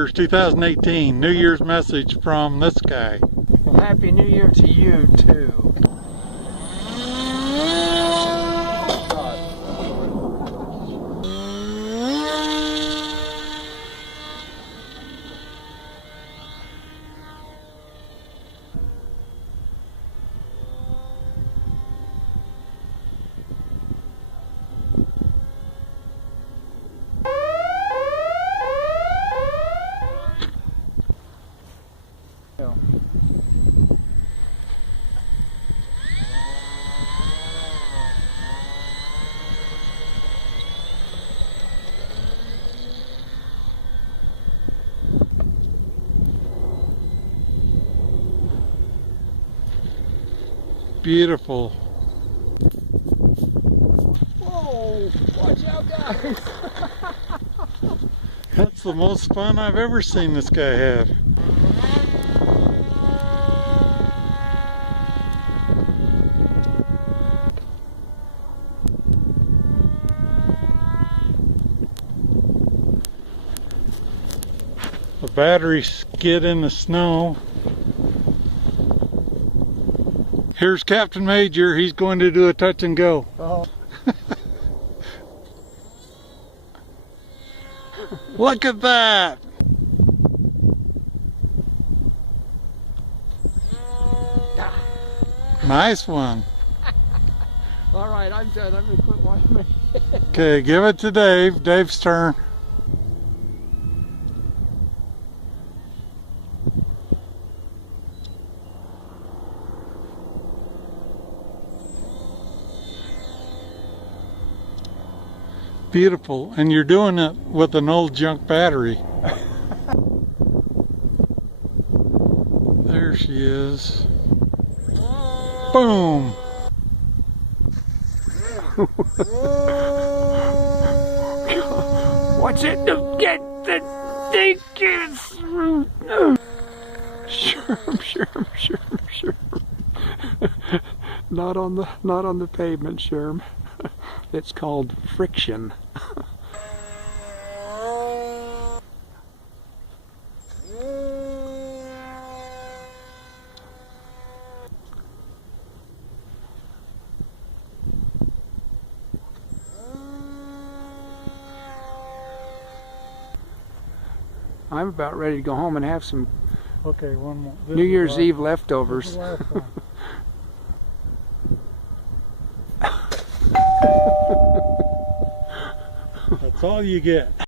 Here's 2018 New Year's message from this guy. Well, Happy New Year to you too. Beautiful. Whoa! Watch out, guys! That's the most fun I've ever seen this guy have. The battery skid in the snow. Here's Captain Major. He's going to do a touch and go. Oh. Look at that! Nice one. All right, I'm done. I'm gonna quit watching. Okay, give it to Dave. Dave's turn. Beautiful, and you're doing it with an old junk battery. There she is. Boom! Watch it! Don't get the tickets! Sherm. Not on the pavement, Sherm. It's called friction. I'm about ready to go home and have some Okay, one more. New Year's Eve leftovers. That's all you get.